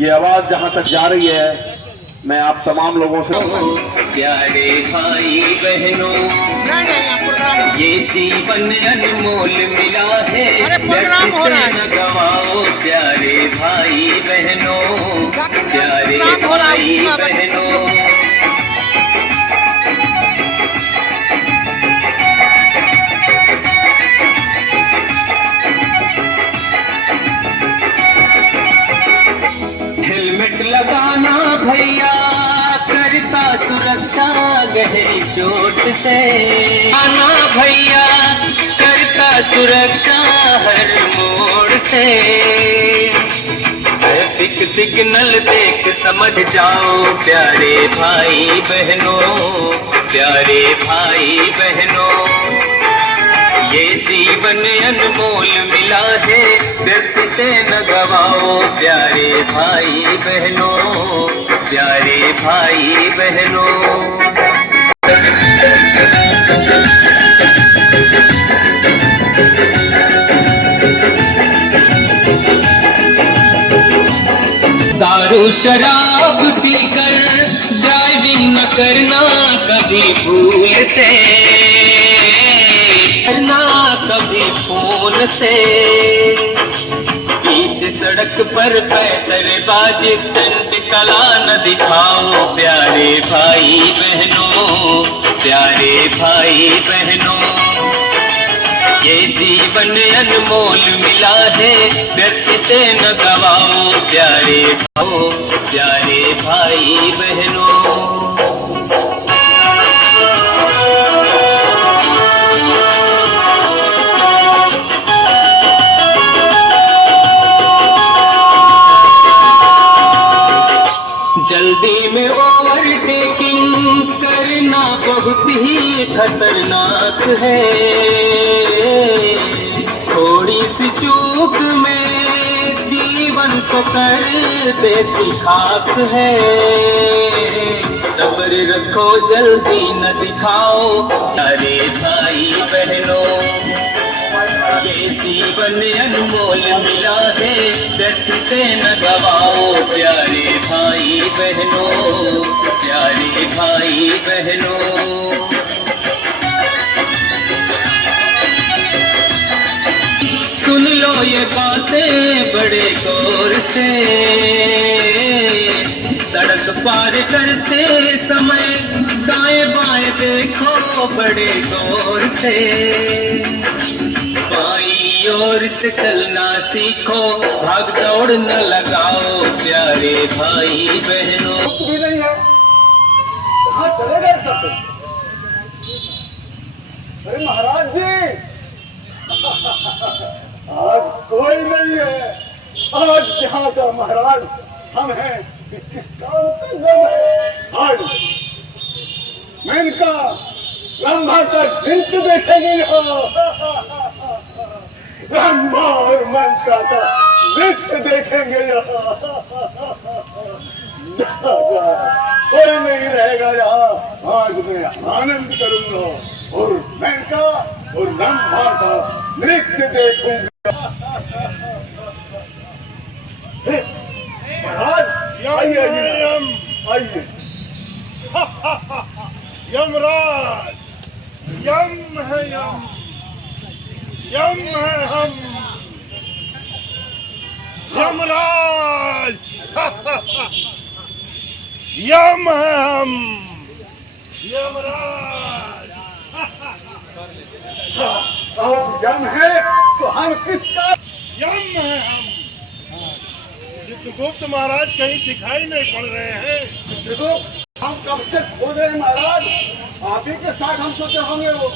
ये आवाज जहां तक जा रही है, मैं आप तमाम लोगों से प्यारे भाई बहनों, ये जीवन अनमोल मिला है, प्रोग्राम हो रहा है। न गवाओ प्यारे भाई बहनों, प्यारे भाई बहनों। हेलमेट लगाना भैया करता सुरक्षा गहरी चोट से, आना भैया करता सुरक्षा हर मोड़ से। ट्रैफिक सिग्नल देख समझ जाओ प्यारे भाई बहनों, प्यारे भाई बहनों। ये जीवन अनमोल मिला है, व्यर्थ से न गवाओ प्यारे भाई बहनों, प्यारे भाई बहनों। दारू शराब पीकर ड्राइविंग न करना कभी भूल से, करना कभी फोन से। बीच सड़क पर पैदलबाजी स्टंट कला न दिखाओ प्यारे भाई बहनों, प्यारे भाई बहनों। ये जीवन अनमोल मिला है, व्यर्थ से न गवाओ प्यारे भाओ, प्यारे भाई बहनों। जल्दी में ओवरटेकिंग करना बहुत ही खतरनाक है, थोड़ी सी चूक में जीवन को कर देती खाक है। सब्र रखो जल्दी न दिखाओ प्यारे भाई बहनों, ये जीवन अनमोल मिला है, व्यर्थ से न गवाओ प्यारे भाई बहनों, प्यारे भाई बहनों। सुन लो ये बातें बड़े गौर से, सड़क पार करते समय दाएं बाएं देखो बड़े गौर से। बाईं ओर से चलना सीखो, भाग दौड़ न लगाओ प्यारे भाई बहनों। भी नहीं है, कहाँ चले गए सब? अरे महाराज जी, आज कोई नहीं है। आज यहाँ का महाराज हम हैं कि किस काम का गम है। आज मैं इनका रंभा का नृत्य देखेंगे। रंभा और मनका का नृत्य देखेंगे। कोई नहीं रहेगा यहाँ। आज मैं आनंद करूंगा और मनका और रंभा का नृत्य देखूंगा। महाराज आइए आइए। यमराज, यम है यम, यम है हम, यमराज। यम है हम, यमराज। अब यम है तो हम किसका? यम है हम। चित्रगुप्त महाराज कहीं दिखाई नहीं पड़ रहे हैं। देखो हम कब से खोज रहे हैं महाराज, आप ही के साथ हम सोचे होंगे। वो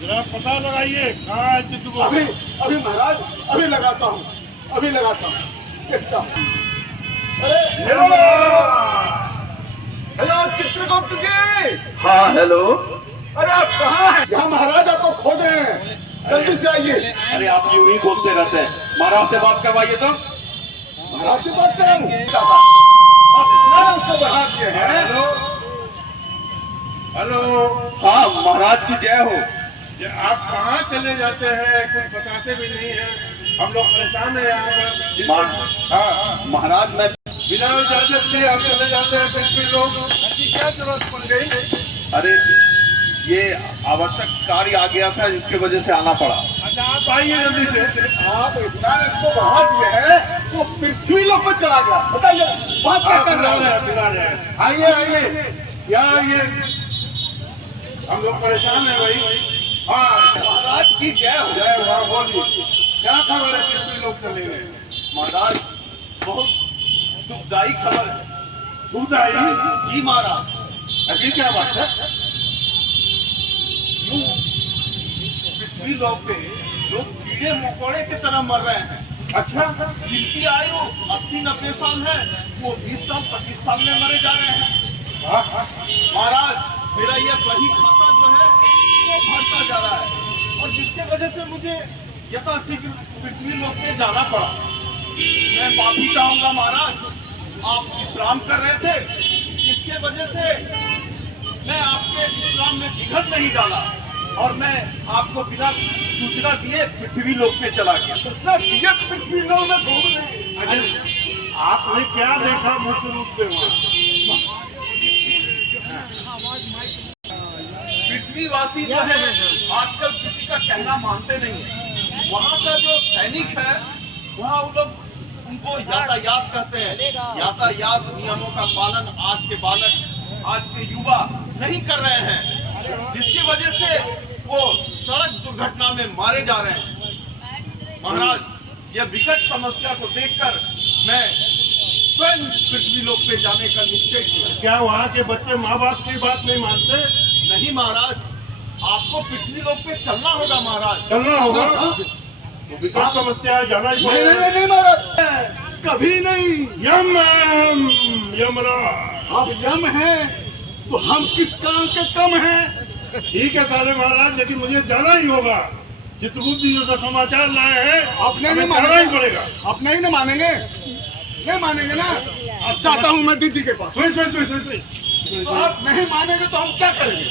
जरा पता लगाइए कहाँ है चित्रगुप्त। अभी अभी महाराज अभी लगाता हूँ, अभी लगाता हूँ, देखता हूँ। अरे हेलो चित्रगुप्त जी। हाँ हेलो। अरे आप कहाँ हैं? यहाँ महाराज आपको खोज रहे हैं, जल्दी से आइए। अरे आप यूं ही बोलते रहते हैं, महाराज से बात करवाइए। तो महाराज से बात करेंगे। आप नाम उसको बढ़ा दिए हैं। Hello hello. हाँ महाराज की जय हो। ये आप कहाँ चले जाते हैं, कुछ बताते भी नहीं हैं। हम लोग परेशान है यहाँ पर। हाँ महाराज मैं बिना इजाजत से आप चले जाते हैं पृथ्वी लोग, ऐसी क्या जरूरत पड़ गई? अरे ये आवश्यक कार्य आ गया था जिसकी वजह से आना पड़ा। अच्छा आप आइए जल्दी से। आप इतना इसको बढ़ा दिए हैं वो पृथ्वी लोक में चला गया। बताइए बात क्या कर रहे हैं? बिला रहे हैं। आइए आइए यहाँ आइए, हम लोग परेशान है भाई। हाँ महाराज की जय हो। जय वहाँ बोलिए, क्या खबर है पृथ्वी लोग चले गए? महाराज बहुत दुखदायी खबर है। दूध आई? जी महाराज, ऐसी क्या बात है? यूं पृथ्वी लोक पे लोग कीड़े मकोड़े की तरह मर रहे हैं। अच्छा जिनकी आयु 80-90 साल है वो 20 साल 25 साल में मरे जा रहे हैं। हाँ, महाराज मेरा ये बही खाता जो है वो बढ़ता जा रहा है और जिसके वजह से मुझे यथाशीघ्र पृथ्वी लोक पे जाना पड़ा। मैं माफी चाहूंगा महाराज, आप विश्राम कर रहे थे, इसके वजह से मैं आपके विश्राम में विघट नहीं डाला और मैं आपको बिना सूचना दिए पृथ्वी लोक पे चला गया। सूचना दिए पृथ्वी लोक में घूम रहे। अरे आपने क्या देखा मुख्य रूप से वहाँ? पृथ्वीवासी जो है आजकल किसी का कहना मानते नहीं है। वहाँ का जो सैनिक है वहाँ वो लोग उनको यातायात कहते हैं। यातायात नियमों का पालन आज के बालक, आज के युवा नहीं कर रहे हैं, जिसकी वजह से वो सड़क दुर्घटना में मारे जा रहे हैं। महाराज यह विकट समस्या को देखकर मैं स्वयं पृथ्वी लोक पे जाने का निश्चय किया। क्या वहाँ के बच्चे माँ बाप की बात नहीं मानते? नहीं महाराज, आपको पृथ्वी लोक पे चलना होगा महाराज। चलना होगा हाँ। तो विकट समस्या है, जाना ही नहीं पड़ेगा। नहीं नहीं महाराज, कभी नहीं। यम हम यमराज। आप यम हैं तो हम किस काम के कम हैं? ठीक है साले महाराज, लेकिन मुझे जाना ही होगा। चित्रगुप्त जी जो समाचार लाए हैं आप नहीं हमें मानेंगे। जाना ही पड़ेगा। आप नहीं ना मानेंगे? नहीं मानेंगे ना? अब चाहता हूँ मैं दीदी के पास। सुनिए, तो आप नहीं मानेंगे तो हम क्या करेंगे?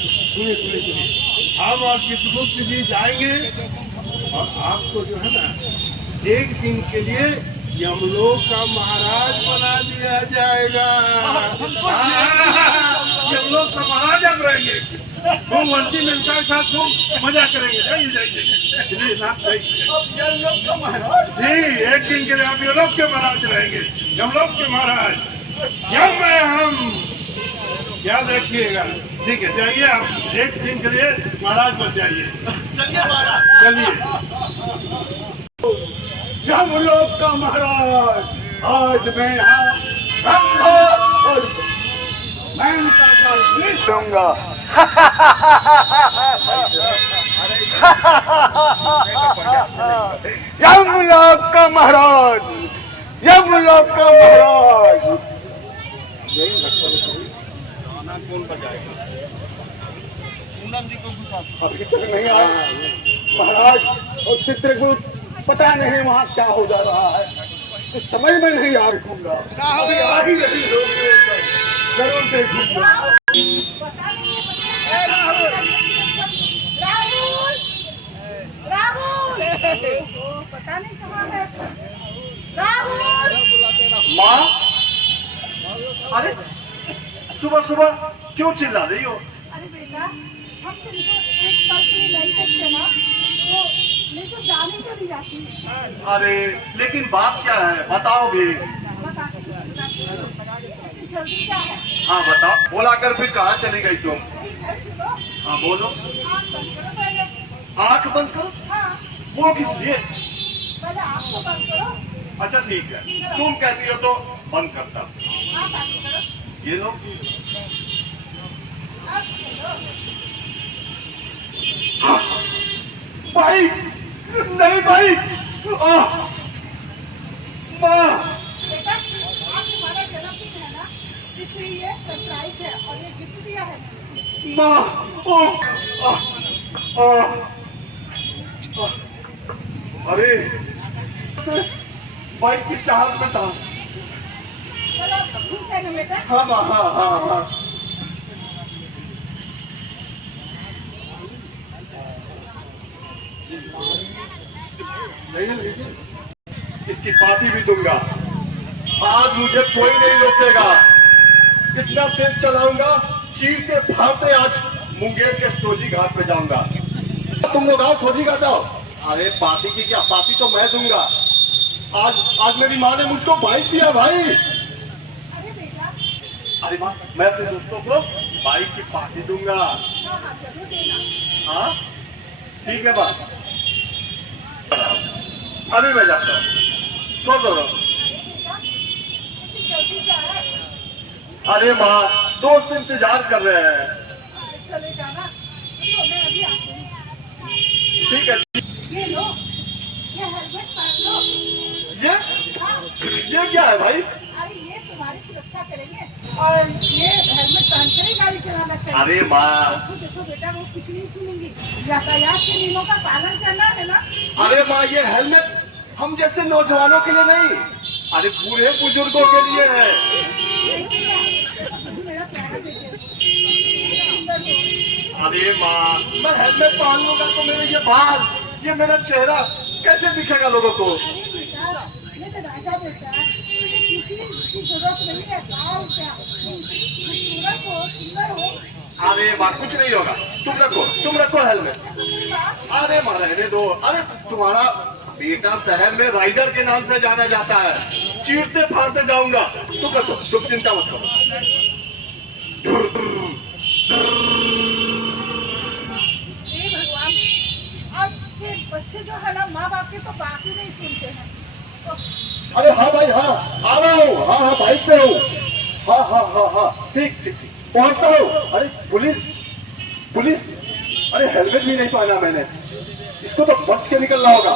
हम और चित्रगुप्त जी जाएंगे और आपको जो है ना एक दिन के लिए यमलोक का महाराज बना दिया जाएगा। यमलोक का महाराज हम रहेंगे। खूब वंशी मिलता के साथ खूब मजा करेंगे। जाइए जाइए जाइए। अब ये लोग का महाराज जी एक दिन के लिए आप यमलोक के महाराज रहेंगे। यमलोक के महाराज यम है हम, याद रखिएगा। ठीक है जाइए आप एक दिन के लिए महाराज बन जाइए। चलिए महाराज। चलिए यम लोक का महाराज आज मैं यहाँ ब्रह्मा और मैं उनका काल दूंगा। यमलोक का महाराज, यमलोक का महाराज। गाना कौन बजाएगा? पूनम जी को घुसा। अभी तक नहीं आया महाराज और चित्रगुप्त, पता नहीं वहाँ क्या हो जा रहा है, तो समझ में नहीं आ रखूंगा। अभी आ ही रही होगी, जरूर देखूंगा। राहुल राहुल पता नहीं कहाँ है राहुल। माँ, अरे सुबह सुबह क्यों चिल्ला रही हो? अरे बेटा हम तुमको एक पल के लिए नहीं देखते ना तो नहीं तो जाने चली जाती। अरे लेकिन बात क्या है, बताओ भी। जल्दी क्या है? हाँ बताओ, बोला कर फिर कहाँ चली गई तुम? इधर सुनो, हाँ बोलो। आँख बंद करो पहले। आँख बंद करो? हाँ वो किस लिए? पहले आँख को बंद करो। अच्छा ठीक है, तुम कहती हो तो बंद करता हूँ। हाँ बंद करो। ये लो। अब चलो। भाई नहीं भाई, माँ। बेटा आज तुम्हारा जन्मदिन है ना, इसलिए ये सरप्राइज है और ये गिफ्ट दिया है मैंने। अरे बाइक की चाहत में था। चलो ठीक है ना बेटा। हाँ हाँ हाँ हाँ हाँ। नहीं, नहीं, नहीं। इसकी पार्टी भी दूंगा। आज मुझे कोई नहीं रोकेगा। इतना तेज चलाऊंगा, चीरते फाड़ते आज मुंगेर के सोजी घाट पे जाऊंगा। तुम लोग आओ, सोजी घाट आओ। अरे पार्टी की क्या, पार्टी तो मैं दूंगा। आज मेरी माँ ने मुझको बाइक दिया भाई। अरे बेटा, अरे माँ, मैं अपने दोस्तों को बाइक की पार्टी दूंगा। हाँ हाँ जरूर देना। हाँ ठीक है बात, अभी मैं जाता हूँ, छोड़ दो। अरे बेटा, इतनी जल्दी जा रहा है? अरे माँ, दोस्त इंतजार कर रहे हैं। चले जाना, तो मैं अभी आती हूँ। ठीक है। ये लो, ये हेलमेट पहन लो। ये हाँ, ये क्या है भाई? अरे ये तुम्हारी सुरक्षा करेंगे और ये हेलमेट पहन कर ही गाड़ी चलाना चाहिए। अरे माँ, देखो देखो बेटा, वो कुछ नहीं सुनेंगी। यातायात के नियमों का पालन करना है ना। अरे माँ, ये हेलमेट हम जैसे नौजवानों के लिए नहीं, अरे बूढ़े बुजुर्गों के लिए है। अभी मेरा प्यारा बेटे, सुंदर हो। अरे माँ, मैं हेलमेट पहन लूंगा तो मेरे ये बाल, ये मेरा चेहरा कैसे दिखेगा लोगों को? अरे बेटा, ये तो राजा बेटा, किसी की जरूरत नहीं है। गाँव क्या, खूबसूरत हो, सुंदर हो। अरे माँ, कुछ नहीं होगा, तुम रखो हेलमेट। अरे माँ रहने दो। अरे तुम्हारा बेटा शहर में राइडर के नाम से जाना जाता है, चीरते फाड़ते जाऊंगा। तुम रखो, तुम चिंता मत करो। हे भगवान, आज के बच्चे जो है ना, माँ बाप के तो बात ही नहीं सुनते हैं। तो अरे हाँ भाई, हाँ आ रहा हूँ। हाँ हाँ, बाइक पे हूँ। हाँ हाँ हाँ हाँ, ठीक ठीक ठीक, पहुँचता हूँ। अरे पुलिस, अरे हेलमेट भी नहीं पहना मैंने, इसको तो बच के निकलना होगा।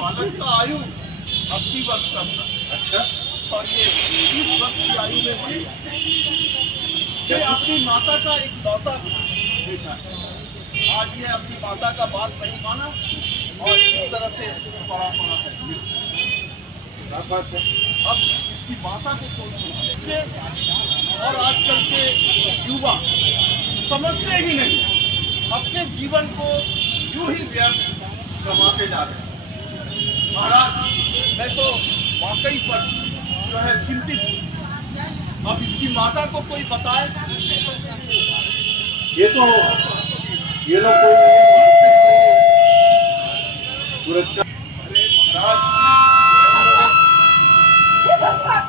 बालक का आयु 80 वर्ष का था। अच्छा, और ये 20 वर्ष की आयु में हुई। ये अपनी माता का एक लौता बेटा है। आज ये अपनी माता का बात नहीं माना और इस तरह से पड़ा है। अब इसकी माता को कौन सुने? और आजकल के युवा समझते ही नहीं, अपने जीवन को यूं ही व्यर्थ गंवाते जा रहे हैं। महाराज, मैं तो वाकई पर जो है चिंतित हूँ। अब इसकी माता को कोई बताए। ये लोग कोई नहीं मानते नहीं। सुरक्षा। अरे महाराज, हे भगवान,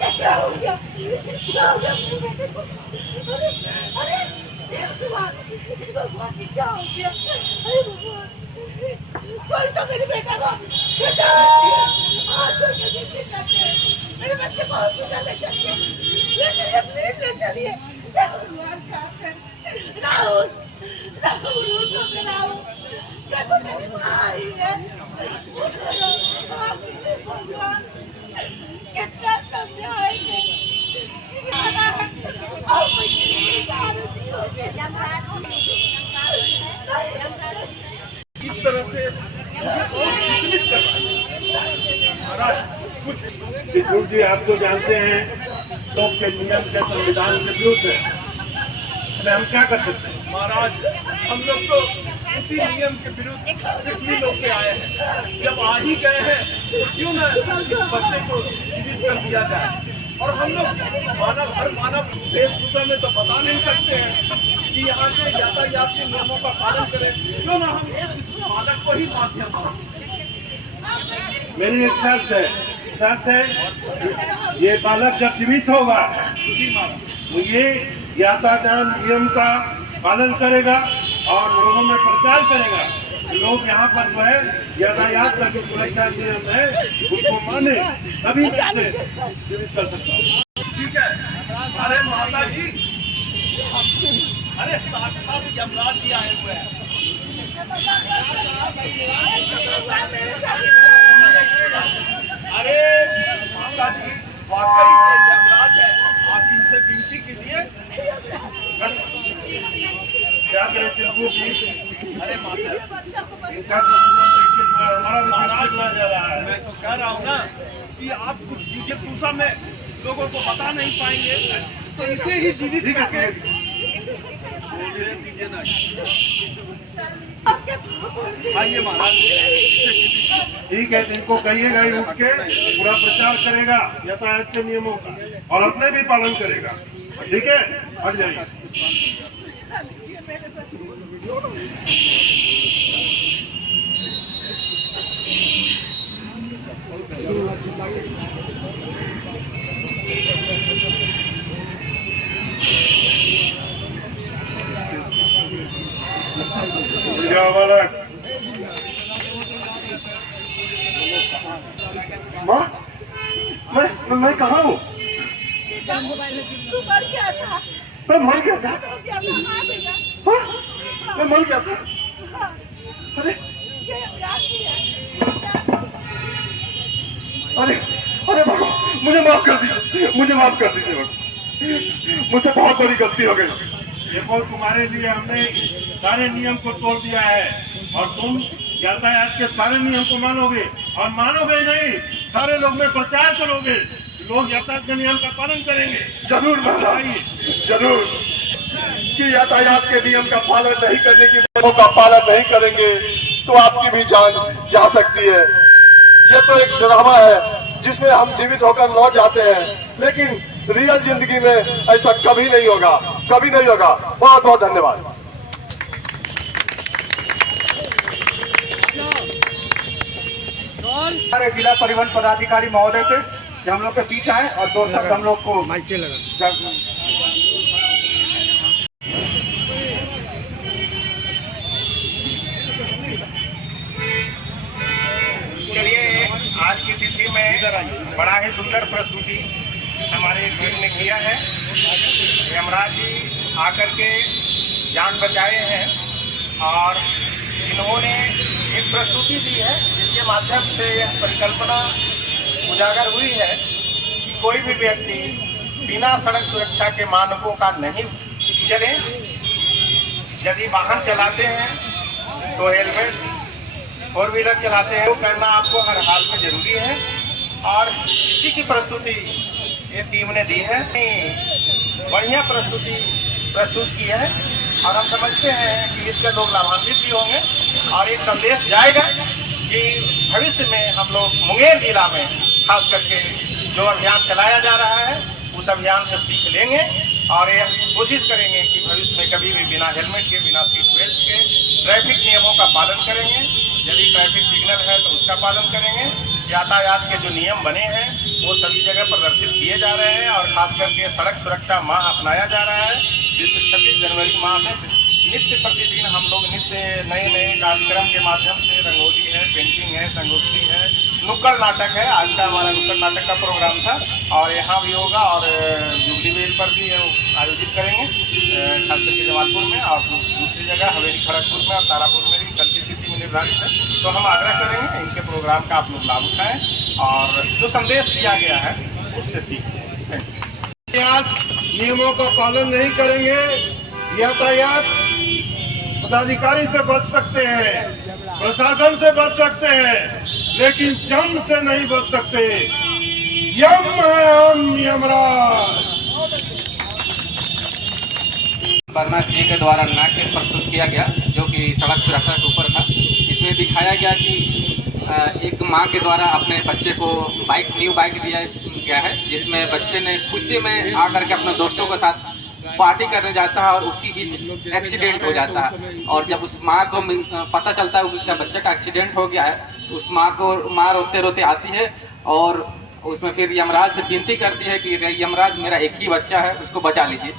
ये क्या हो गया? क्या हो गया मेरे बेटे को? अरे हे भगवान, ये क्या हो गया? अरे भगवान, कोई तो मेरे बेटा को बचाओ। आज मेरे बच्चे को हॉस्पिटल ले चलिए, प्लीज ले चलिए। हे भगवान, क्या करें? राहुल, उठो के राहुल, देखो तेरी माँ आई है। उठो भगवान, कितना समझाएंगे? और इस तरह से मुझे बहुत विचलित कर रहा है। महाराज, कुछ विष्णु जी, आप तो जानते हैं लोक के नियम के संविधान के विरुद्ध है, हम क्या कर सकते हैं? महाराज, हम लोग तो उसी नियम के विरुद्ध पृथ्वी लोक पे आए हैं। जब आ ही गए हैं तो क्यों न इस बच्चे को जीवित कर दिया जाए। और हम लोग हर मानव वेशभूषा में तो बता नहीं सकते हैं कि यहाँ के यातायात के नियमों का पालन करें। क्यों न हम इस बालक को ही माध्यम बनाएं। मेरी एक शर्त है, ये बालक जब जीवित होगा तो ये यातायात नियम का पालन करेगा और लोगों में प्रचार करेगा। लोग यहाँ पर जो है यातायात का जो सुरक्षा नियम है उसको माने, तभी इसे जीवित कर सकता हूँ। ठीक है। अरे माता जी, अरे साक्षात यमराज जी आए हुए हैं। अरे माता जी, वाकई ये यमराज है। आप इनसे से विनती कीजिए। क्या करें चिंकू की? अरे माता, इनका तो तुरंत पीछे जो है, हमारा भी महाराज पीछे चला जा रहा है। मैं तो कह रहा हूँ ना कि आप कुछ कीजिए, दूसरा में लोगों को बता नहीं पाएंगे, तो इसे ही जीवित ठीक है, करके ठीक धीरे दीजिए ना। आपके आइए महाराज, इसे जीवित ठीक है, इनको कहिएगा ही उठ के पूरा प्रचार करेगा यातायात के नियमों का और अपने भी पालन करेगा। ठीक है, हट जाइए। जाओ बालक। माँ, मैं कहाँ हूँ? तू मर गया था, मैं मर गया था। हो गया था, मार देगा। हाँ, मैं मर गया था। हाँ, अरे ये याद किया। अरे अरे भगवान, मुझे माफ कर दीजिए, मुझे माफ कर दीजिए भगवान। मुझसे बहुत बड़ी गलती हो गई। देखो, तुम्हारे लिए हमने सारे नियम को तोड़ दिया है और तुम यातायात के सारे नियम को मानोगे और मानोगे नहीं, सारे लोग में प्रचार करोगे, लोग यातायात के नियम का पालन करेंगे। जरूर महाराज, जरूर। कि यातायात के नियम का पालन नहीं करने की नियमों का पालन नहीं करेंगे तो आपकी भी जान जा सकती है। ये तो एक ड्रामा है जिसमें हम जीवित होकर लौट जाते हैं, लेकिन रियल जिंदगी में ऐसा कभी नहीं होगा, कभी नहीं होगा। बहुत बहुत धन्यवाद। हमारे जिला परिवहन पदाधिकारी महोदय से कि हम लोग के बीच आए और दो शब्द हम लोग को चलिए, आज की तिथि में बड़ा ही सुंदर प्रस्तुति हमारे टीम ने किया है। यमराज जी आकर के जान बचाए हैं और इन्होंने एक प्रस्तुति दी है जिसके माध्यम से यह परिकल्पना उजागर हुई है कि कोई भी व्यक्ति बिना सड़क सुरक्षा के मानकों का नहीं चले। यदि वाहन चलाते हैं तो हेलमेट, फोर व्हीलर चलाते हैं वो करना आपको हर हाल में जरूरी है और इसी की प्रस्तुति ये टीम ने दी है। बढ़िया प्रस्तुति प्रस्तुत की है और हम समझते हैं कि इससे लोग लाभान्वित भी होंगे और एक संदेश जाएगा कि भविष्य में हम लोग मुंगेर जिला में खास करके जो अभियान चलाया जा रहा है उस अभियान से सीख लेंगे और यह कोशिश करेंगे कि भविष्य में कभी भी बिना हेलमेट के, बिना सीट बेल्ट के ट्रैफिक नियमों का पालन करेंगे। यदि ट्रैफिक सिग्नल है तो उसका पालन करेंगे। यातायात के जो नियम बने हैं वो सभी जगह प्रदर्शित किए जा रहे हैं और खास करके सड़क सुरक्षा माह अपनाया जा रहा है। जिस 26 जनवरी माह में नित्य प्रतिदिन हम लोग नए नए कार्यक्रम के माध्यम से रंगोली है, पेंटिंग है, संगोष्ठी है, नुक्कड़ नाटक है। आज का हमारा नुक्कड़ नाटक का प्रोग्राम था और यहाँ भी होगा और जुबली बेल पर भी आयोजित करेंगे खास करके जमालपुर में और दूसरी जगह हवेली खड़गपुर में और तारापुर में भी कल की तिथि में निर्धारित है। तो हम आग्रह करेंगे इनके प्रोग्राम का आप लोग लाभ उठाएं और जो संदेश दिया गया है उससे सीखें। नियमों का पालन नहीं करेंगे, यातायात पदाधिकारी से बच सकते हैं, प्रशासन से बच सकते हैं, लेकिन जम से नहीं बच सकते। यम है हम यमराज। बर्मा जी के द्वारा नाट्य प्रस्तुत किया गया जो कि सड़क सुरक्षा के ऊपर था। इसमें दिखाया गया कि एक माँ के द्वारा अपने बच्चे को न्यू बाइक दिया गया है, जिसमें बच्चे ने खुशी में आकर के अपने दोस्तों के साथ पार्टी करने जाता है और उसी बीच एक्सीडेंट हो जाता है। और जब उस माँ को पता चलता है कि उसका बच्चे का एक्सीडेंट हो गया है, उस माँ रोते रोते आती है और उसमें फिर यमराज से विनती करती है कि यमराज मेरा एक ही बच्चा है, उसको बचा लीजिए।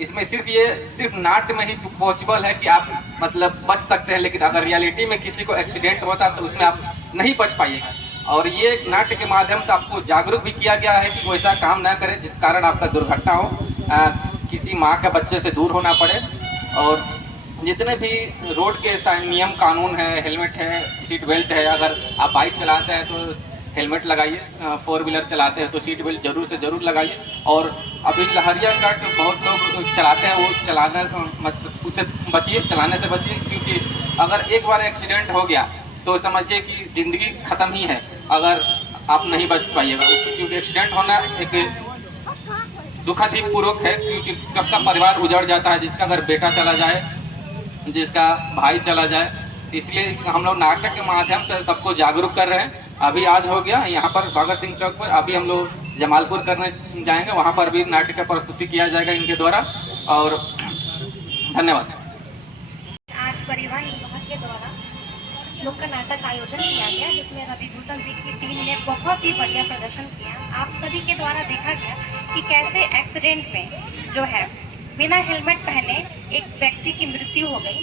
इसमें सिर्फ नाट्य में ही पॉसिबल है कि आप मतलब बच सकते हैं, लेकिन अगर रियलिटी में किसी को एक्सीडेंट होता है तो उसमें आप नहीं बच पाइएगा। और ये नाट्य के माध्यम से आपको जागरूक भी किया गया है कि वो ऐसा काम ना करें जिस कारण आपका दुर्घटना हो, किसी माँ के बच्चे से दूर होना पड़े। और जितने भी रोड के नियम कानून है, हेलमेट है, सीट बेल्ट है, अगर आप बाइक चलाते हैं तो हेलमेट लगाइए, 4 व्हीलर चलाते हैं तो सीट बेल्ट जरूर से ज़रूर लगाइए। और अभी लहरिया कट बहुत लोग चलाते हैं, वो चलाना उससे बचिए, चलाने से बचिए, क्योंकि अगर एक बार एक्सीडेंट हो गया तो समझिए कि ज़िंदगी ख़त्म ही है अगर आप नहीं बच पाइएगा, क्योंकि एक्सीडेंट होना एक दुखद ही पूर्वक है, क्योंकि सबका परिवार उजड़ जाता है, जिसका अगर बेटा चला जाए, जिसका भाई चला जाए। इसलिए हम लोग नाटक के माध्यम से सबको जागरूक कर रहे हैं। अभी आज हो गया यहाँ पर भगत सिंह चौक पर, अभी हम लोग जमालपुर करने जाएंगे, वहाँ पर भी नाटक का प्रस्तुति किया जाएगा इनके द्वारा। और धन्यवाद। आज परिवहन विभाग के द्वारा नुक्कड़ नाटक आयोजन किया गया, जिसमें रवि भूषण जी की टीम ने बहुत ही बढ़िया प्रदर्शन किया। आप सभी के द्वारा देखा गया कि कैसे एक्सीडेंट में जो है बिना हेलमेट पहने एक व्यक्ति की मृत्यु हो गई।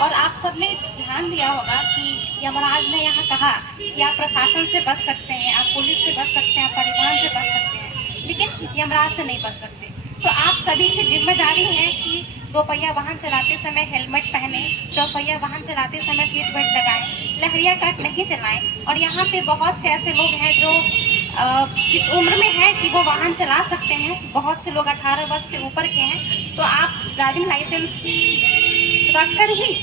और आप सबने ध्यान दिया होगा कि यमराज ने यहाँ कहा कि आप प्रशासन से बच सकते हैं, आप पुलिस से बच सकते हैं, आप परिवहन से बच सकते हैं, लेकिन यमराज से नहीं बच सकते। तो आप सभी की जिम्मेदारी है कि 2 पहिया वाहन चलाते समय हेलमेट पहने, 4 पहिया वाहन चलाते समय सीट बेल्ट लगाएं, लहरिया कट नहीं चलाएं। और यहाँ पे बहुत से ऐसे लोग हैं जो इस उम्र में है कि वो वाहन चला सकते हैं, बहुत से लोग 18 वर्ष से ऊपर के हैं, तो आप ड्राइविंग लाइसेंस रखकर ही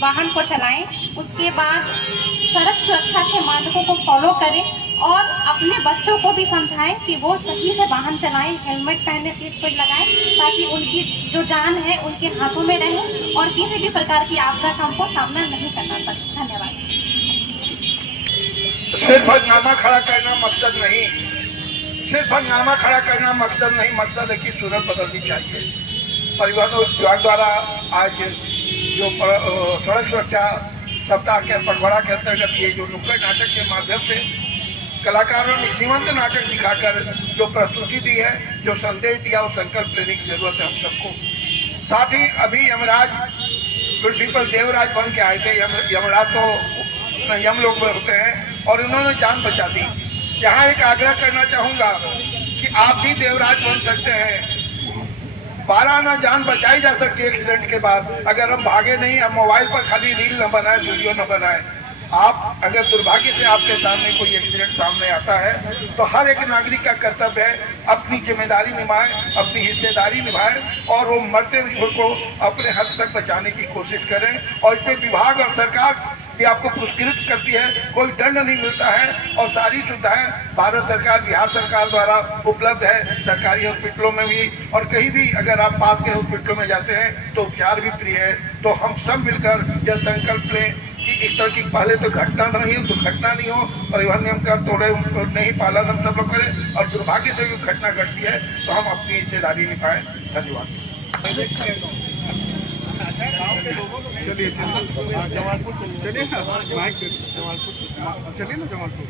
वाहन को चलाएं। उसके बाद सड़क सुरक्षा के मानकों को फॉलो करें और अपने बच्चों को भी समझाएं कि वो सही से वाहन चलाएं, हेलमेट पहने, सीट बेल्ट लगाएं, ताकि उनकी जो जान है उनके हाथों में रहे और किसी भी प्रकार की आपदा का हमको सामना नहीं करना पड़े। धन्यवाद। सिर्फ हंगामा खड़ा करना मकसद नहीं, सिर्फ हंगामा खड़ा करना मकसद नहीं, मकसद है कि सूरत बदलनी चाहिए। परिवहन विभाग द्वारा आज जो सड़क सुरक्षा सप्ताह के पखवाड़ा के अंतर्गत ये जो नुक्कड़ नाटक के माध्यम से कलाकारों ने जीवंत नाटक दिखाकर जो प्रस्तुति दी है, जो संदेश दिया, वो संकल्प लेने की जरूरत है हम सबको। साथ ही अभी यमराज प्रिंसिपल देवराज बन के आए थे। यमराज तो यम लोग होते हैं और उन्होंने जान बचा दी। यहाँ एक आग्रह करना चाहूँगा कि आप भी देवराज बन सकते हैं। 12 आना जान बचाई जा सकती है एक्सीडेंट के बाद, अगर हम भागे नहीं, हम मोबाइल पर खाली रील न बनाए, वीडियो न बनाए। आप अगर दुर्भाग्य से आपके सामने कोई एक्सीडेंट सामने आता है तो हर एक नागरिक का कर्तव्य है अपनी जिम्मेदारी निभाएं, अपनी हिस्सेदारी निभाएं और वो मरते हुए को अपने हद तक बचाने की कोशिश करें। और इसमें विभाग और सरकार भी आपको पुरस्कृत करती है, कोई दंड नहीं मिलता है और सारी सुविधाएं भारत सरकार, बिहार सरकार द्वारा उपलब्ध है सरकारी हॉस्पिटलों में भी। और कहीं भी अगर आप पास के हॉस्पिटलों में जाते हैं तो उपचार भी फ्री है। तो हम सब मिलकर यह संकल्प लें कि इस तरह की पहले तो घटना नहीं हो, दुर्घटना नहीं हो, परिवहन नियम का तोड़े नहीं पालन हम सब लोग करें, और दुर्भाग्य से कोई घटना घटती है तो हम अपनी हिस्सेदारी निभाएं। धन्यवाद। चलिए जमालपुर चलिए ना, जमालपुर चलिए ना, जमालपुर।